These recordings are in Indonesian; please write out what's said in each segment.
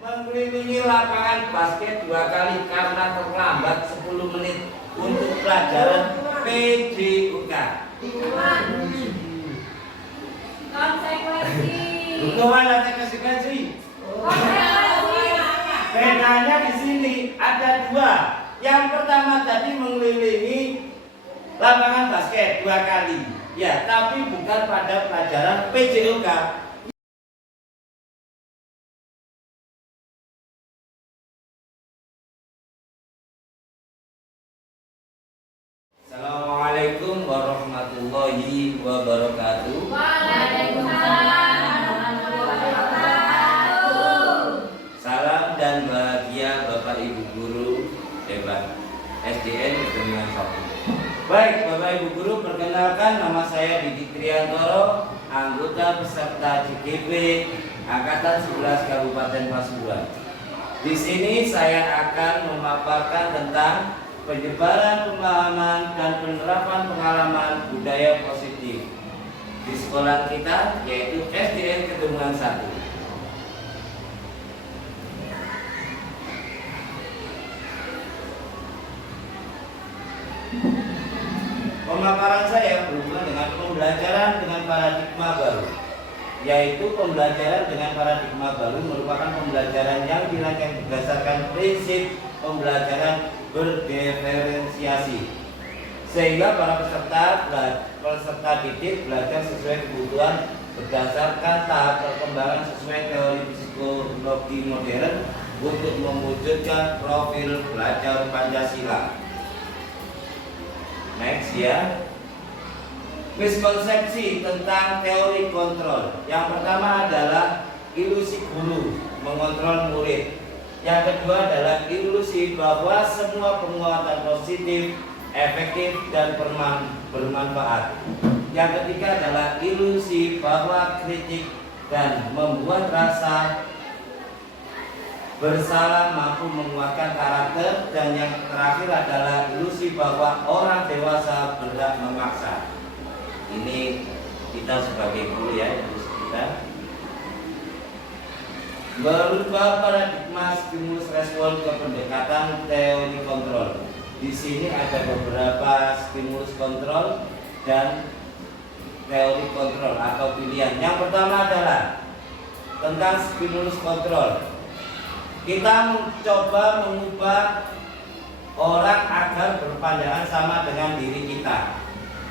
mengelilingi lapangan basket 2 kali karena terlambat 10 menit untuk pelajaran PJUK. Konsekuensi. Bukan ada konsekuensi. Bedanya di sini ada 2. Yang pertama tadi mengelilingi lapangan basket 2 kali. Ya, tapi bukan pada pelajaran PJUK. Assalamualaikum warahmatullahi wabarakatuh. Waalaikumsalam warahmatullahi wabarakatuh. Salam dan bahagia Bapak Ibu guru hebat SDN Kedungan 1. Baik Bapak Ibu guru, perkenalkan nama saya Didi Triantoro, anggota peserta JGP Angkatan 11 Kabupaten Pasuruan. Di sini saya akan memaparkan tentang penyebaran pemahaman dan penerapan pengalaman budaya positif di sekolah kita, yaitu SDN Kedungan 1. Pemaparan saya berhubungan dengan pembelajaran dengan paradigma baru, yaitu pembelajaran dengan paradigma baru merupakan pembelajaran yang dirancang berdasarkan prinsip pembelajaran berdiferensiasi, sehingga para peserta didik belajar sesuai kebutuhan berdasarkan tahap perkembangan sesuai teori psikologi modern untuk mewujudkan profil belajar Pancasila. Next ya. Miskonsepsi tentang teori kontrol. Yang pertama adalah ilusi guru mengontrol murid. Yang kedua adalah ilusi bahwa semua penguatan positif, efektif, dan bermanfaat. Yang ketiga adalah ilusi bahwa kritik dan membuat rasa bersalah mampu menguatkan karakter. Dan yang terakhir adalah ilusi bahwa orang dewasa berhak memaksa. Ini kita sebagai guru ya, ilusi kita. Berubah paradigma stimulus respon ke pendekatan teori kontrol. Di sini ada beberapa stimulus kontrol dan teori kontrol atau pilihan. Yang pertama adalah tentang stimulus kontrol. Kita mencoba mengubah orang agar berpandangan sama dengan diri kita.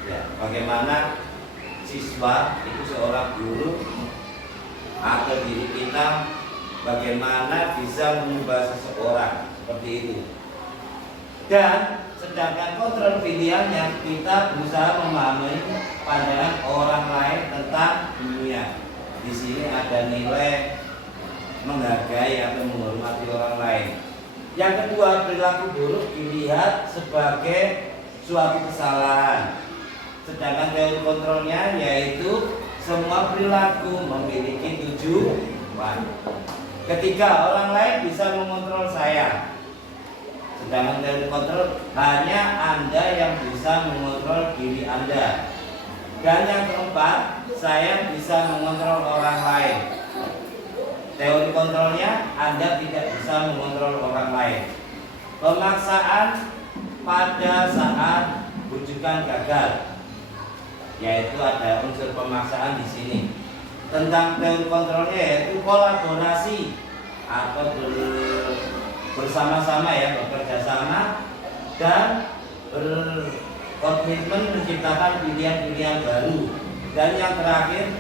Ya, bagaimana siswa itu seorang guru atau diri kita, bagaimana bisa mengubah seseorang seperti itu. Dan sedangkan kontrol pilihannya, kita berusaha memahami pandangan orang lain tentang dunia. Di sini ada nilai menghargai atau menghormati orang lain. Yang kedua, perilaku buruk dilihat sebagai suatu kesalahan. Sedangkan teori kontrolnya yaitu semua perilaku memiliki tujuan. Ketiga, orang lain bisa mengontrol saya. Sedangkan teori kontrol hanya Anda yang bisa mengontrol diri Anda. Dan yang keempat, saya bisa mengontrol orang lain. Teori kontrolnya Anda tidak bisa mengontrol orang lain. Pemaksaan pada saat bujukan gagal, yaitu ada unsur pemaksaan di sini. Tentang teori kontrolnya yaitu kolaborasi atau bersama-sama ya, bekerja sama dan berkomitmen menciptakan pilihan-pilihan baru. Dan yang terakhir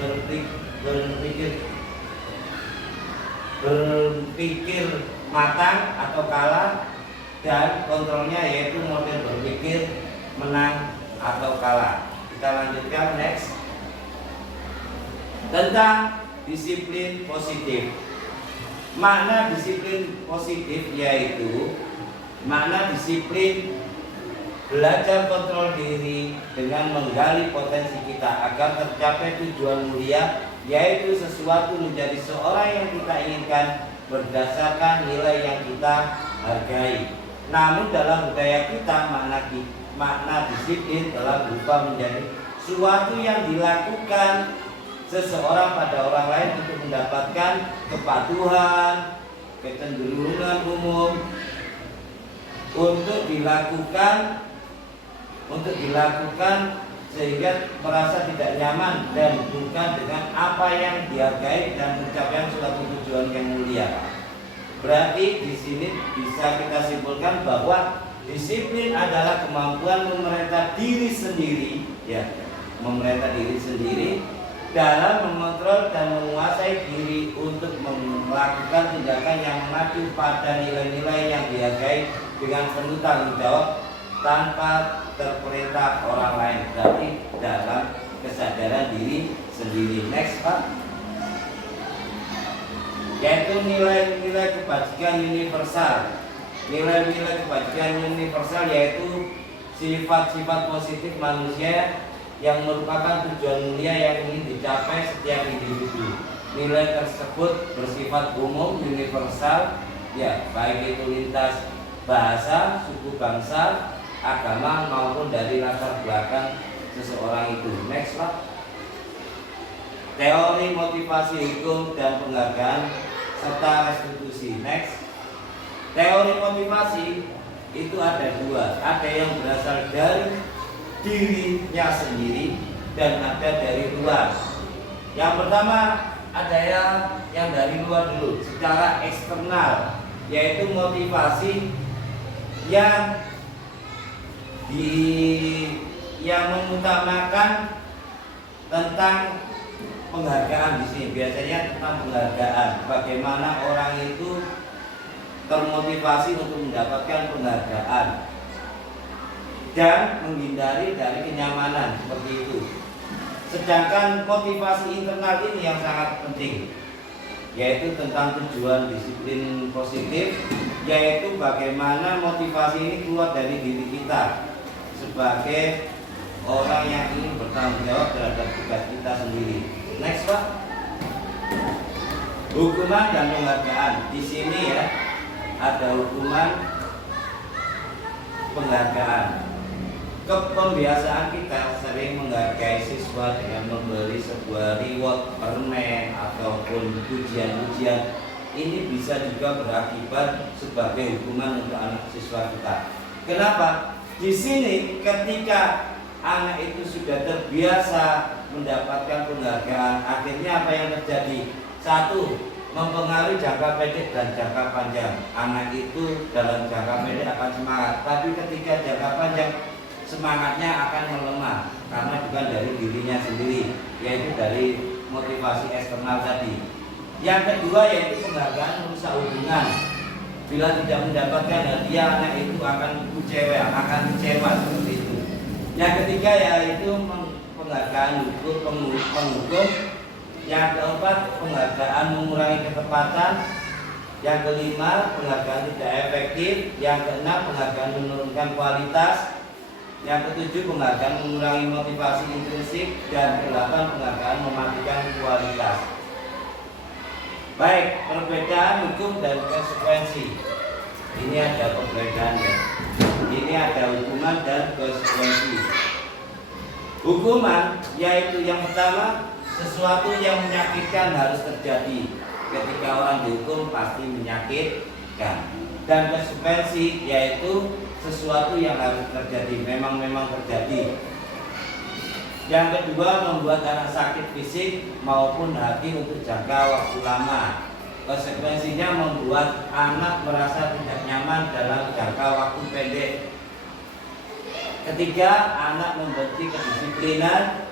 berpikir matang atau kalah, dan kontrolnya yaitu model berpikir menang atau kalah. Kita lanjutkan next. Tentang disiplin positif. Makna disiplin positif yaitu makna disiplin belajar kontrol diri dengan menggali potensi kita agar tercapai tujuan mulia, yaitu sesuatu menjadi seorang yang kita inginkan berdasarkan nilai yang kita hargai. Namun dalam budaya kita makna disiplin telah berubah menjadi suatu yang dilakukan seseorang pada orang lain untuk mendapatkan kepatuhan, kecenderungan umum untuk dilakukan sehingga merasa tidak nyaman dan bukan dengan apa yang dihargai dan pencapaian suatu tujuan yang mulia. Berarti di sini bisa kita simpulkan bahwa disiplin adalah kemampuan memerintah diri sendiri, ya, memerintah diri sendiri dalam mengontrol dan menguasai diri untuk melakukan tindakan yang mengacu pada nilai-nilai yang dihargai dengan penuh tanggung jawab tanpa terperintah orang lain. Berarti dalam kesadaran diri sendiri. Next, Pak. Yaitu nilai-nilai kebajikan universal. Nilai-nilai kebajikan universal yaitu sifat-sifat positif manusia yang merupakan tujuan mulia yang ingin dicapai setiap individu. Nilai tersebut bersifat umum, universal, ya, baik itu lintas bahasa, suku bangsa, agama maupun dari latar belakang seseorang itu. Next, Pak. Teori motivasi hukum dan penghargaan serta restitusi. Next. Teori motivasi itu ada dua, ada yang berasal dari dirinya sendiri dan ada dari luar. Yang pertama ada yang dari luar dulu, secara eksternal, yaitu motivasi yang mengutamakan tentang penghargaan. Di sini biasanya tentang penghargaan, bagaimana orang itu termotivasi untuk mendapatkan penghargaan dan menghindari dari kenyamanan seperti itu. Sedangkan motivasi internal ini yang sangat penting, yaitu tentang tujuan disiplin positif, yaitu bagaimana motivasi ini keluar dari diri kita sebagai orang yang ingin bertanggung jawab terhadap tugas kita sendiri. Next, Pak. Hukuman dan penghargaan. Di sini ya ada hukuman, penghargaan. Kebiasaan kita sering menghargai siswa dengan memberi sebuah reward, permen ataupun pujian-pujian. Ini bisa juga berakibat sebagai hukuman untuk anak siswa kita. Kenapa? Di sini ketika anak itu sudah terbiasa mendapatkan penghargaan, akhirnya apa yang terjadi? Satu, mempengaruhi jangka pendek dan jangka panjang. Anak itu dalam jangka pendek akan semangat, tapi ketika jangka panjang semangatnya akan melemah karena bukan dari dirinya sendiri, yaitu dari motivasi eksternal tadi. Yang kedua yaitu penghargaan merusak hubungan. Bila tidak mendapatkan hadiah, anak itu akan kecewa seperti itu. Yang ketiga yaitu penghargaan penghukum. Yang keempat, penghargaan mengurangi ketepatan. Yang kelima, penghargaan tidak efektif. Yang keenam, penghargaan menurunkan kualitas. Yang ketujuh, penghargaan mengurangi motivasi intrinsik. Dan kedelapan, penghargaan mematikan kualitas. Baik, perbedaan hukum dan konsekuensi. Ini ada perbedaannya. Ini ada hukuman dan konsekuensi. Hukuman yaitu yang pertama, sesuatu yang menyakitkan harus terjadi. Ketika orang dihukum pasti menyakitkan. Dan konsekuensi yaitu sesuatu yang harus terjadi, memang terjadi. Yang kedua, membuat anak sakit fisik maupun hati untuk jangka waktu lama. Konsekuensinya membuat anak merasa tidak nyaman dalam jangka waktu pendek. Ketiga, anak membenci kedisiplinan.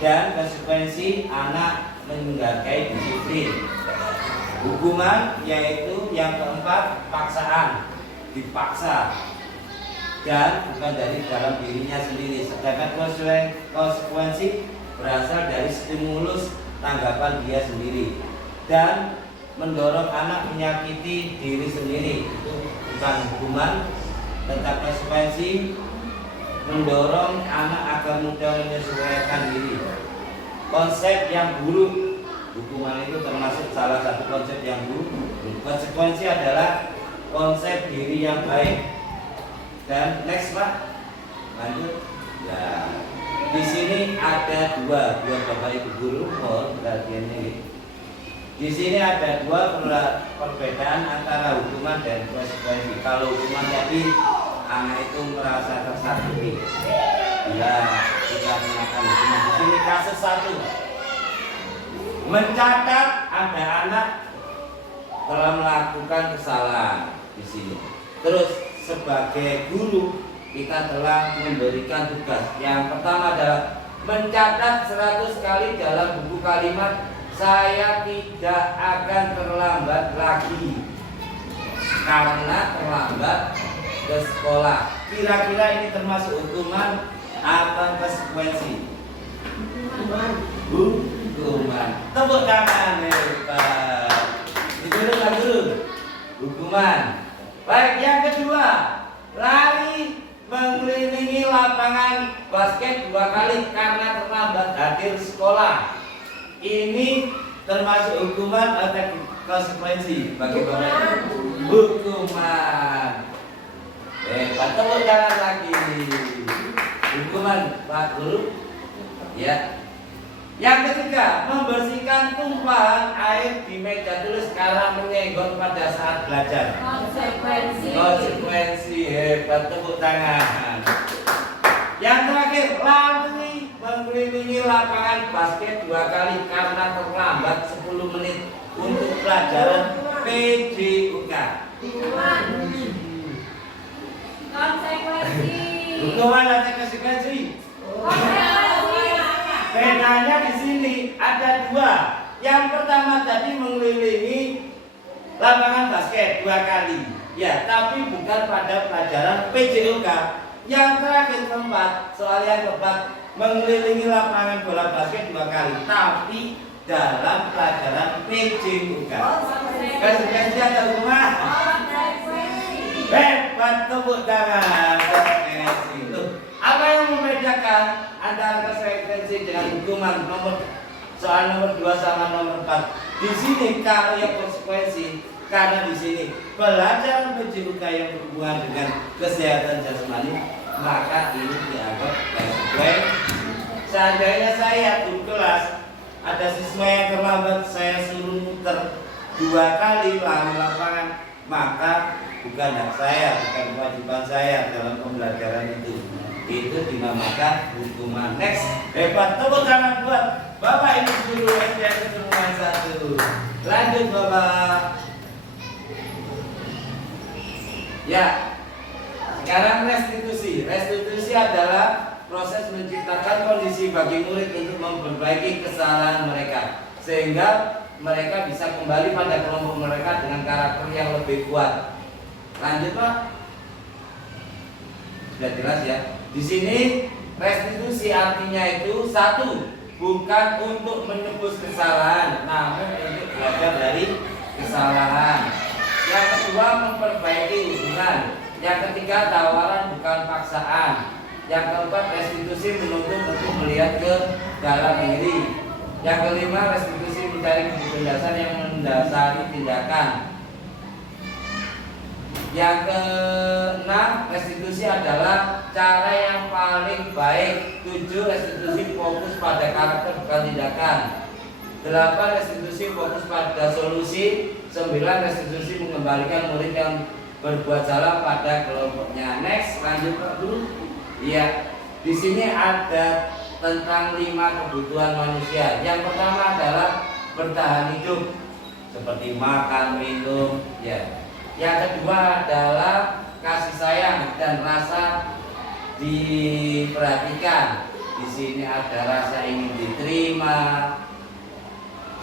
Dan konsekuensi anak menghargai disiplin. Hukuman yaitu yang keempat, paksaan, dipaksa dan bukan dari dalam dirinya sendiri. Sedangkan konsekuensi berasal dari stimulus tanggapan dia sendiri dan mendorong anak menyakiti diri sendiri. Itu bukan hukuman. Tentang konsekuensi mendorong anak agar mudah menyesuaikan diri. Konsep yang buruk, hukuman itu termasuk salah satu konsep yang buruk. Konsekuensi adalah konsep diri yang baik. Dan next, Pak, lanjut. Ya, di sini ada dua Bapak Ibu guru, mohon perhatiannya. Di sini ada dua perbedaan antara hukuman dan konsekuensi. Kalau hukuman tadi anak itu merasa tersakiti bila kita mengenakan hukuman. Di sini kasus satu, mencatat ada anak telah melakukan kesalahan di sini. Terus sebagai guru kita telah memberikan tugas. Yang pertama adalah mencatat 100 kali dalam buku kalimat saya tidak akan terlambat lagi karena terlambat ke sekolah. Kira-kira ini termasuk hukuman atau konsekuensi? Hukuman. Tepuk tangan hebat. Dulu Pak Guru. Hukuman. Baik, yang kedua, lari mengelilingi lapangan basket 2 kali karena terlambat hadir sekolah. Ini termasuk hukuman atau konsekuensi bagi Bapak? Hukuman. Tepuk tangan lagi. Hukuman Pak Guru. Ya. Yang ketiga, membersihkan tumpahan air di meja tulis karena menyenggol pada saat belajar. Konsekuensi hebat, tepuk tangan. Yang terakhir, lari mengelilingi lapangan basket 2 kali karena terlambat 10 menit untuk pelajaran PJUK. Hukuman atau konsekuensi? Bedanya di sini ada 2. Yang pertama tadi mengelilingi lapangan basket 2 kali. Ya, tapi bukan pada pelajaran PJUK. Yang terakhir keempat, soal yang keempat, mengelilingi lapangan bola basket 2 kali, tapi dalam pelajaran PJUK. Konsekuensi atau hukuman? Hebat, tepuk tangan. Apa yang membedakan antara konsekuensi dengan hukuman? Soal nomor 2 sama nomor 4. Di sini kalau yang konsekuensi, karena di sini pelajaran PJUK yang berhubungan dengan kesehatan jasmani, maka ini dianggap konsekuensi. Seandainya saya di kelas ada siswa yang terlambat, saya suruh muter 2 kali lari lapangan, maka bukan hak saya, bukan kewajiban saya dalam pembelajaran itu. Itu dinamakan hukuman. Next, hebat, tepuk tangan buat Bapak Ibu Guru SDN Kesemuan 1. Lanjut Bapak. Ya, sekarang restitusi. Restitusi adalah proses menciptakan kondisi bagi murid untuk memperbaiki kesalahan mereka, sehingga mereka bisa kembali pada kelompok mereka dengan karakter yang lebih kuat. Lanjut Pak. Sudah jelas ya. Di sini restitusi artinya itu 1, bukan untuk menebus kesalahan, namun untuk belajar dari kesalahan. Yang kedua, memperbaiki hubungan. Yang ketiga, tawaran bukan paksaan. Yang keempat, restitusi menuntut untuk melihat ke dalam diri. Yang kelima, restitusi mencari kebebasan yang mendasari tindakan. Yang keenam, restitusi adalah cara yang paling baik. 7, restitusi fokus pada karakter bukan tindakan. 8, restitusi fokus pada solusi. 9, restitusi mengembalikan murid yang berbuat salah pada kelompoknya. Next, lanjut dulu. Iya, di sini ada tentang 5 kebutuhan manusia. Yang pertama adalah bertahan hidup, seperti makan, minum, ya. Yang kedua adalah kasih sayang dan rasa diperhatikan. Di sini ada rasa ingin diterima,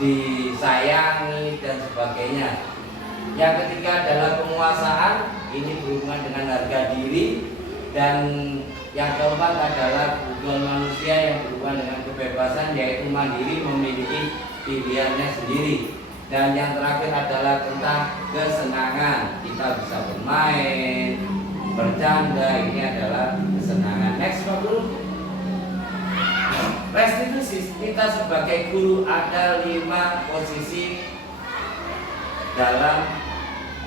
disayangi dan sebagainya. Yang ketiga adalah penguasaan, ini berhubungan dengan harga diri. Dan yang keempat adalah kebutuhan manusia yang berhubungan dengan kebebasan, yaitu mandiri, memiliki pilihannya sendiri. Dan yang terakhir adalah tentang kesenangan. Kita bisa bermain, bercanda, ini adalah kesenangan. Next Pak Guru. Restitusi, kita sebagai guru ada 5 posisi dalam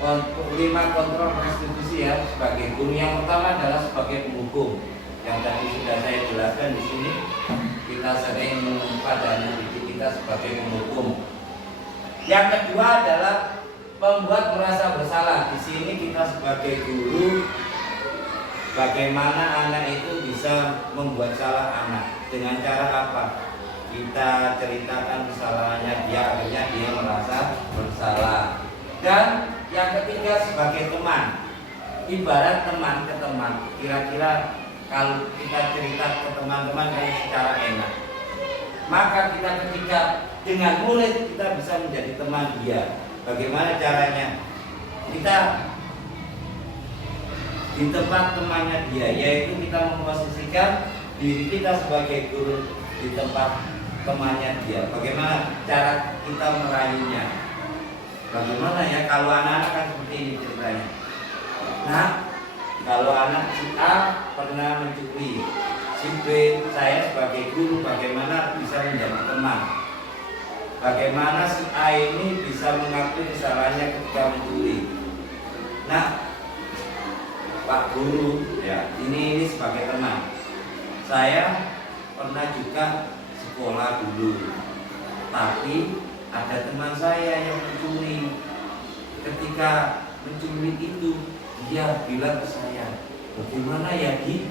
5 kontrol restitusi ya sebagai guru. Yang pertama adalah sebagai penghukum. Yang tadi sudah saya jelaskan di sini. Kita sering pada didik kita sebagai penghukum. Yang kedua adalah membuat merasa bersalah. Di sini kita sebagai guru, bagaimana anak itu bisa membuat salah anak. Dengan cara apa? Kita ceritakan kesalahannya dia, akhirnya dia merasa bersalah. Dan yang ketiga sebagai teman. Ibarat teman ke teman. Kira-kira kalau kita cerita ke teman-teman kan secara enak, maka kita ketika dengan murid kita bisa menjadi teman dia. Bagaimana caranya? Kita di tempat temannya dia, yaitu kita memposisikan diri kita sebagai guru di tempat temannya dia. Bagaimana cara kita merayunya? Bagaimana ya kalau anak-anak kan seperti ini ceritanya. Nah, kalau anak si A pernah mencuri, si B, saya sebagai guru bagaimana bisa menjadi teman? Bagaimana si A ini bisa mengakui kesalahannya ketika mencuri? Nah, Pak Guru, ya ini sebagai teman. Saya pernah juga sekolah dulu, tapi ada teman saya yang mencuri. Ketika mencuri itu, dia bilang ke saya, bagaimana ya Di?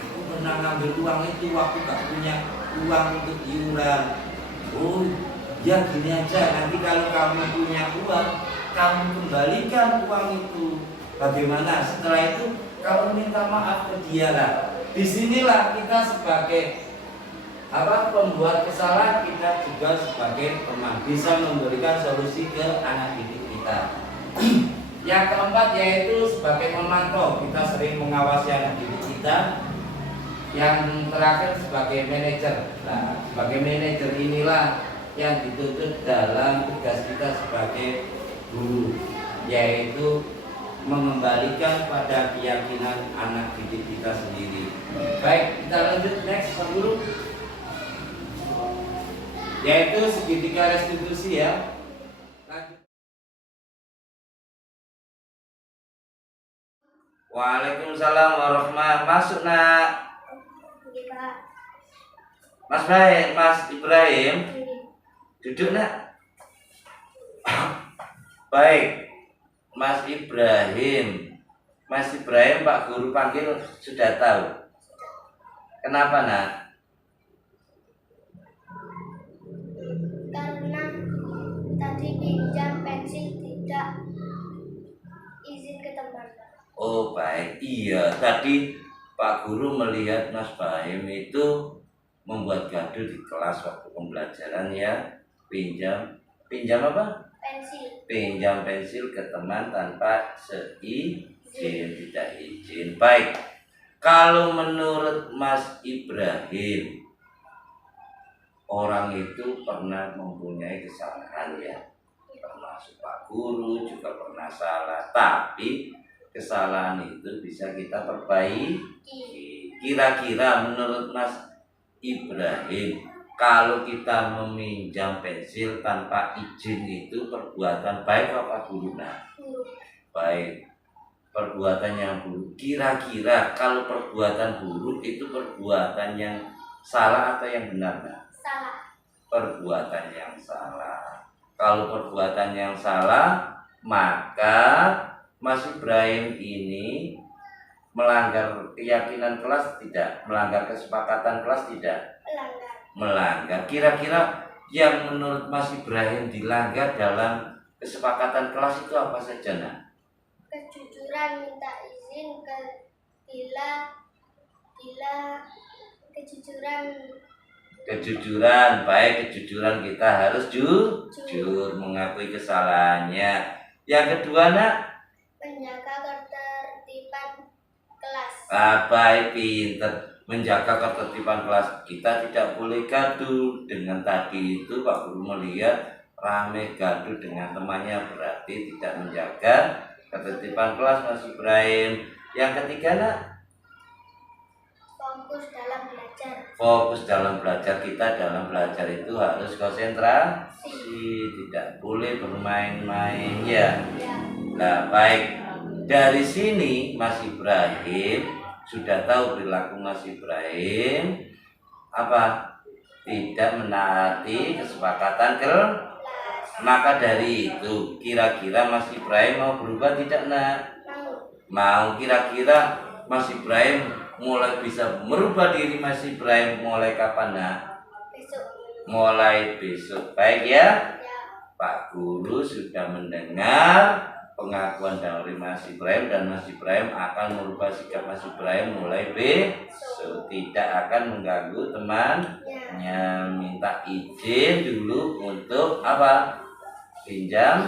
Aku pernah ngambil uang itu waktu gak punya uang untuk iuran. Oh, ya gini aja, nanti kalau kamu punya uang, kamu kembalikan uang itu. Bagaimana? Setelah itu kamu minta maaf ke dia lah. Disinilah kita sebagai pembuat kesalahan, kita juga sebagai teman bisa memberikan solusi ke anak didik kita. Yang keempat yaitu sebagai memantau, kita sering mengawasi anak didik kita. Yang terakhir sebagai manajer. Nah, sebagai manajer inilah yang dituntut dalam tugas kita sebagai guru, yaitu mengembalikan pada keyakinan anak didik kita sendiri. Baik, kita lanjut next Pak Guru, yaitu segitiga restitusi ya. Lanjut. Waalaikumsalam warahmatullahi wabarakatuh. Masuk nak. Mas Baik, Mas Ibrahim, duduk nak. Baik, Mas Ibrahim, Pak Guru panggil sudah tahu. Kenapa nak? Karena tadi pinjam pensil tidak izin ke teman. Oh baik, iya tadi Pak Guru melihat Mas Baim itu membuat gaduh di kelas waktu pembelajaran ya, pinjam apa? Pensil. Pinjam pensil ke teman tanpa seizin, tidak izin. Baik, kalau menurut Mas Ibrahim, orang itu pernah mempunyai kesalahan ya, termasuk Pak Guru juga pernah salah, tapi kesalahan itu bisa kita perbaiki. Kira-kira menurut Mas Ibrahim, kalau kita meminjam pensil tanpa izin itu perbuatan baik apa buruk? Baik, perbuatan yang buruk. Kira-kira kalau perbuatan buruk itu perbuatan yang salah atau yang benar? Salah. Perbuatan yang salah. Kalau perbuatan yang salah, maka Mas Ibrahim ini melanggar keyakinan kelas tidak? Melanggar kesepakatan kelas tidak? Melanggar. Kira-kira yang menurut Mas Ibrahim dilanggar dalam kesepakatan kelas itu apa saja nak? Kejujuran, minta izin Kejujuran, baik, kejujuran kita harus jujur mengakui kesalahannya. Yang kedua nak? Menjaga ketertiban kelas. Baik, pinter. Menjaga ketertiban kelas. Kita tidak boleh gaduh. Dengan tadi itu Pak Guru melihat rame gaduh dengan temannya, berarti tidak menjaga ketertiban kelas Mas Ibrahim. Yang ketiga nak? Fokus dalam belajar. Fokus dalam belajar. Kita dalam belajar itu harus konsentrasi, tidak boleh bermain-main ya. Nah baik, dari sini Mas Ibrahim sudah tahu perilaku Mas Ibrahim apa? Tidak menaati kesepakatan kelas. Maka dari itu, kira-kira Mas Ibrahim mau berubah tidak, Nak? Mau. Kira-kira Mas Ibrahim mulai bisa merubah diri Mas Ibrahim mulai kapan, Nak? Besok. Mulai besok. Baik ya? Ya. Pak Guru sudah mendengar pengakuan dari Mas Ibrahim dan Mas Ibrahim akan merubah sikap Mas Ibrahim mulai besok. Tidak akan mengganggu temannya. Minta izin dulu untuk apa? Pinjam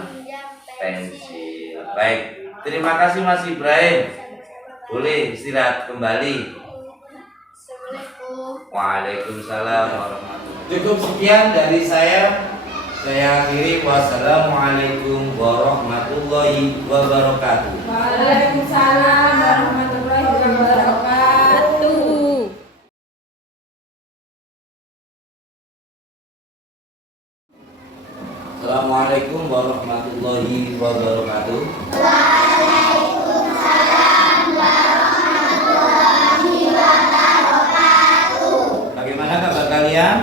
pensil. Baik. Terima kasih Mas Ibrahim. Boleh istirahat kembali. Assalamualaikum. Waalaikumsalam warahmatullahi wabarakatuh. Cukup sekian dari saya. Saya akhiri. Wassalamualaikum warahmatullahi wabarakatuh. Waalaikumsalam warahmatullahi wabarakatuh. Assalamualaikum warahmatullahi wabarakatuh. Bagaimana kabar kalian?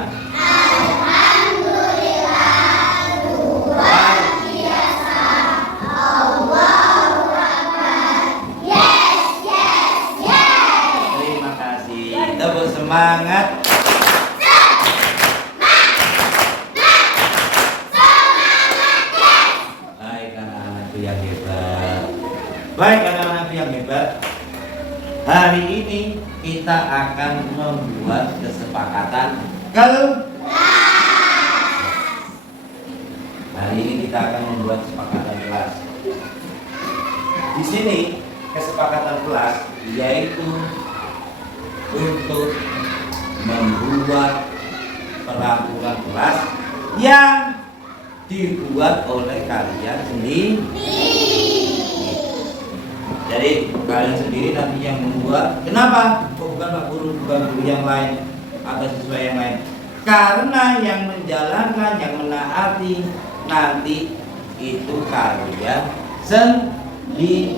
Terima kasih. Kita bersemangat. Baik anak-anakku yang hebat. Baik anak-anakku yang hebat. Hari ini kita akan membuat kesepakatan kelas. Hari ini kita akan membuat kesepakatan kelas. Di sini kesepakatan kelas yaitu untuk membuat peraturan kelas yang dibuat oleh kalian sendiri. Jadi kalian sendiri nanti yang membuat. Kenapa? Kok bukan Pak Guru, bukan guru yang lain atau siswa yang lain? Karena yang menjalankan, yang menaati nanti itu kalian sendiri.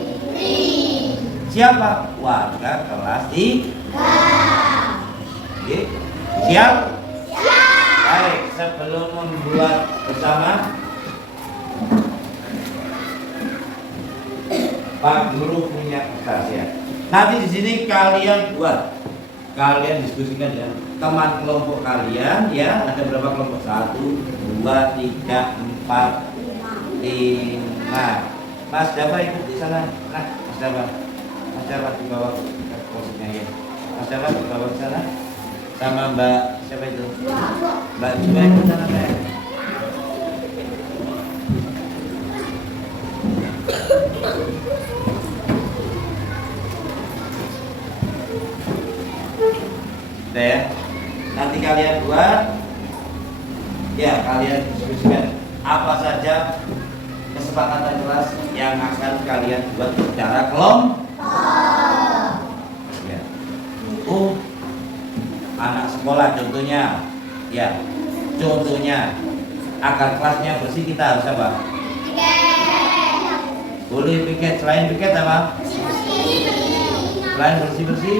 Siapa? Warga kelas 3. Oke? Siap? Baik, sebelum membuat bersama, Pak Guru punya kertas ya. Nanti di sini kalian buat, kalian diskusikan dengan teman kelompok kalian ya. Ada berapa kelompok? 1, 2, 3, 4, 5. Mas Dava ikut di sana. Nah, Mas Dava di bawah posisinya ya. Mas Dava di bawah di sana. Sama Mbak siapa itu? Mbak Jua ikut sana saya. Udah ya. Nanti kalian buat. Ya, kalian diskusikan apa saja kesepakatan kelas yang akan kalian buat secara kelompok. Ya. Anak sekolah contohnya. Ya. Contohnya agar kelasnya bersih kita harus apa? Boleh piket, selain piket apa? Selain bersih-bersih?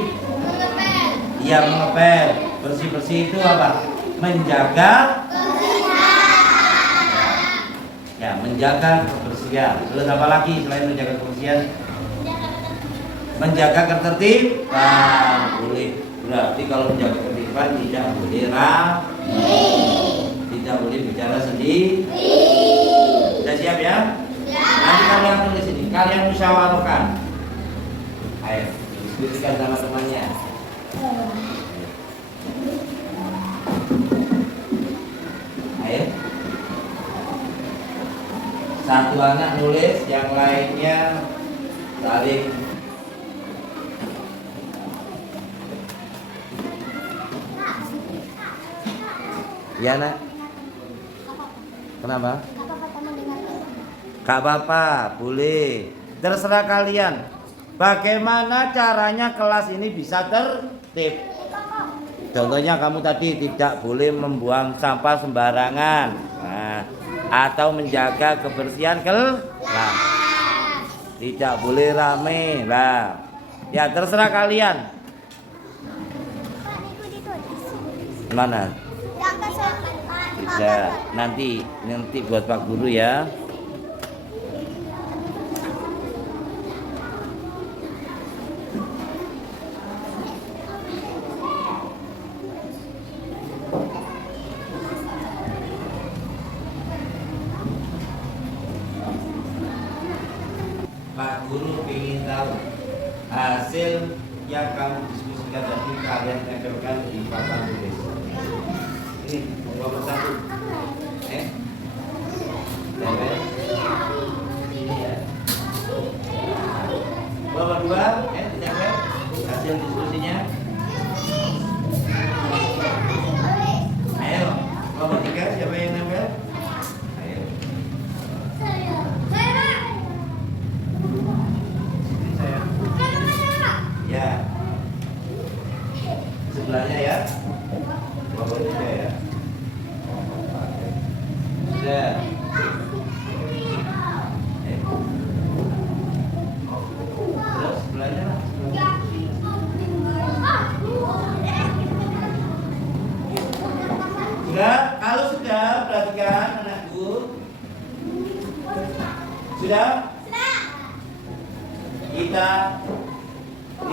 Iya, mengepel. Bersih-bersih itu apa? Menjaga. Ya, menjaga kebersihan. Terus apa lagi selain menjaga kebersihan? Menjaga ketertiban. Boleh. Berarti kalau menjaga ketertiban tidak boleh rame. Tidak boleh bicara sendiri. Sudah siap ya? Nanti kalian tulis ini. Kalian musyawarahkan. Ayo, diskusikan sama temannya. Ayo. Satu anak nulis, yang lainnya saling. Ya nak. Kenapa? Gak apa-apa, boleh. Terserah kalian. Bagaimana caranya kelas ini bisa tertib? Contohnya kamu tadi tidak boleh membuang sampah sembarangan. Nah, atau menjaga kebersihan kelas. Tidak boleh rame. Lah. Ya, terserah kalian. Pak, itu ditulis. Mana? Yang kesepakatan Ya, nanti buat Pak Guru ya. Pak Guru ingin tahu hasil yang kamu diskusikan tadi kalian tempelkan di papan tulis. Ini nomor 1. Tempel. Ini ya. Nomor 2, ditempel hasil diskusinya. Ayo, nomor 3 siapa yang nempel? Ayo. Ya, sebelahnya ya, nomor 3 ya. Sudah. Terus sebelahnya lah. Sudah, kalau sudah perhatikan anakku. Sudah? Kita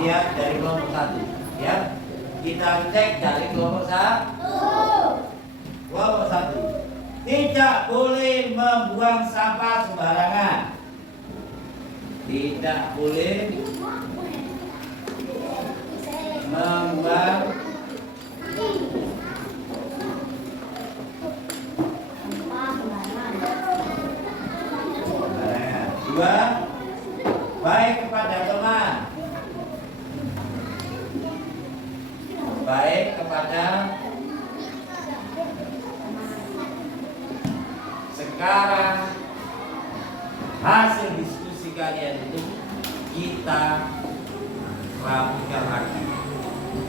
lihat dari kelompok 1 ya. Kita cek dari kelompok 1. Kelompok 1. Tidak boleh membuang sampah sembarangan. Tidak boleh membuang sembarangan. 2, baik kepada teman, baik kepada sekarang hasil diskusi kalian itu kita rapikan lagi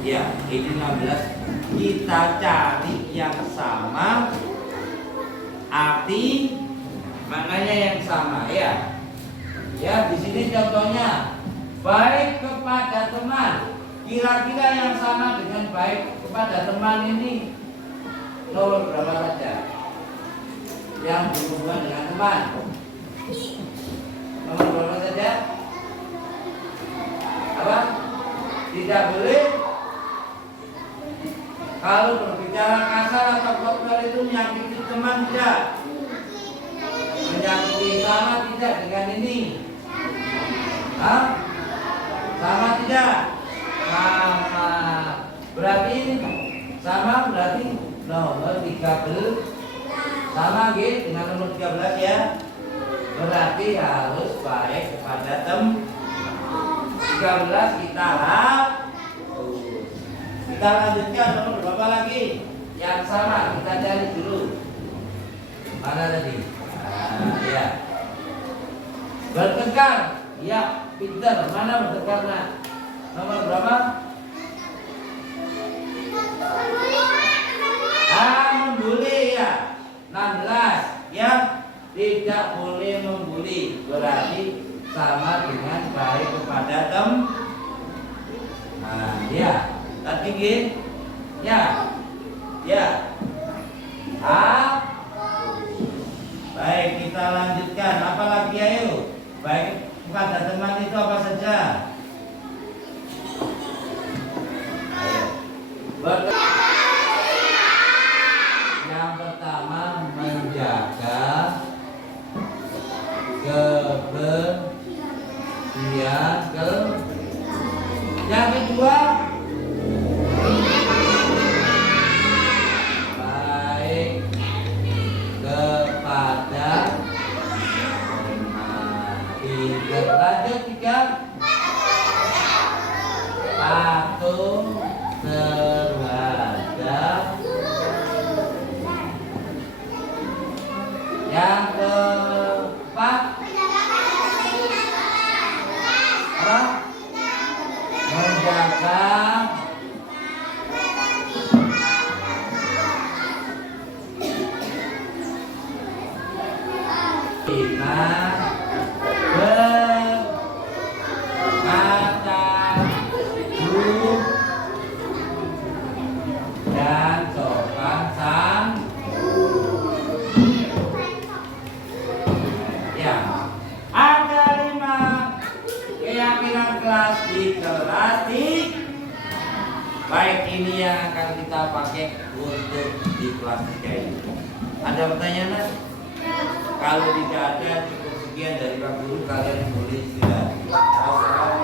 ya. Ini 16 kita cari yang sama, arti maknanya yang sama ya. Ya, di sini contohnya baik kepada teman. Kira-kira yang sama dengan baik kepada teman ini nomor berapa saja? Yang berhubungan dengan teman. Nomor berapa saja? Apa? Tidak boleh. Kalau berbicara kasar atau kotor itu menyakiti teman tidak? Menyakiti sama tidak dengan ini? Hah? Sama tidak? Sama. Berarti ini sama berarti nomor 13. Sama gitu dengan nomor 13 ya. Berarti harus baik kepada teman. 13 kita hapus. Kita lanjutkan nomor berapa lagi? Yang sama kita cari dulu. Mana tadi? Ya. Bertengkar. Ya, pintar. Mana bertengkarnya? Nomor berapa? Membuli ya. 16 ya. Tidak boleh membuli. Berarti sama dengan baik kepada teman. Ya. Tadi gini. Ya. Ya. Baik, kita lanjutkan. Apa lagi ayo? Baik kepada teman itu apa saja? Yang pertama menjaga kebersihan. Yang kedua baik kepada lanjut 3 patuh terhadap. Yang keempat apa? Menjaga berkata jujur dan sopan santun. Ya. Angka 5. Keyakinan kelas di kelas di. Baik, ini yang akan kita pakai untuk di kelas 3 ini. Ada pertanyaan, Mas? Kalau tidak ada, cukup sekian dari Pak Guru. Kalian boleh istirahat.